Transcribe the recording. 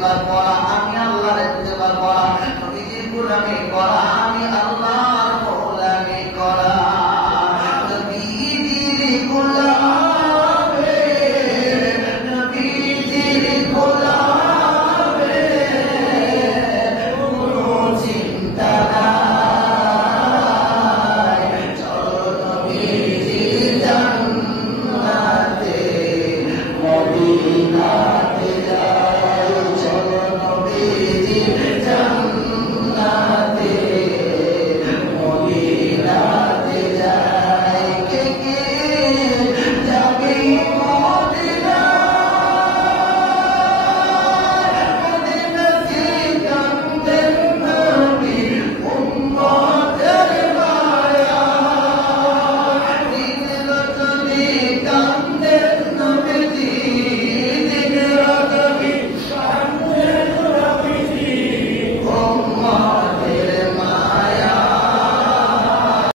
দুইবার পড়া আমি আল্লাহর দুইবার পড়া নবীজির গোলামি করা আমি আল্লাহর গোলামি করা নবীজির গোলামি নবীজির গোলামি কোনো চিন্তা নাই চলো নবীজির জান্নাতে মদিনাতে যাই চলো নবীজির জান্নাতে মদিনাতে যাই কে কে যাবে মদিনাতে কান্দেন নবী উম্মতের মায়া দিল যদি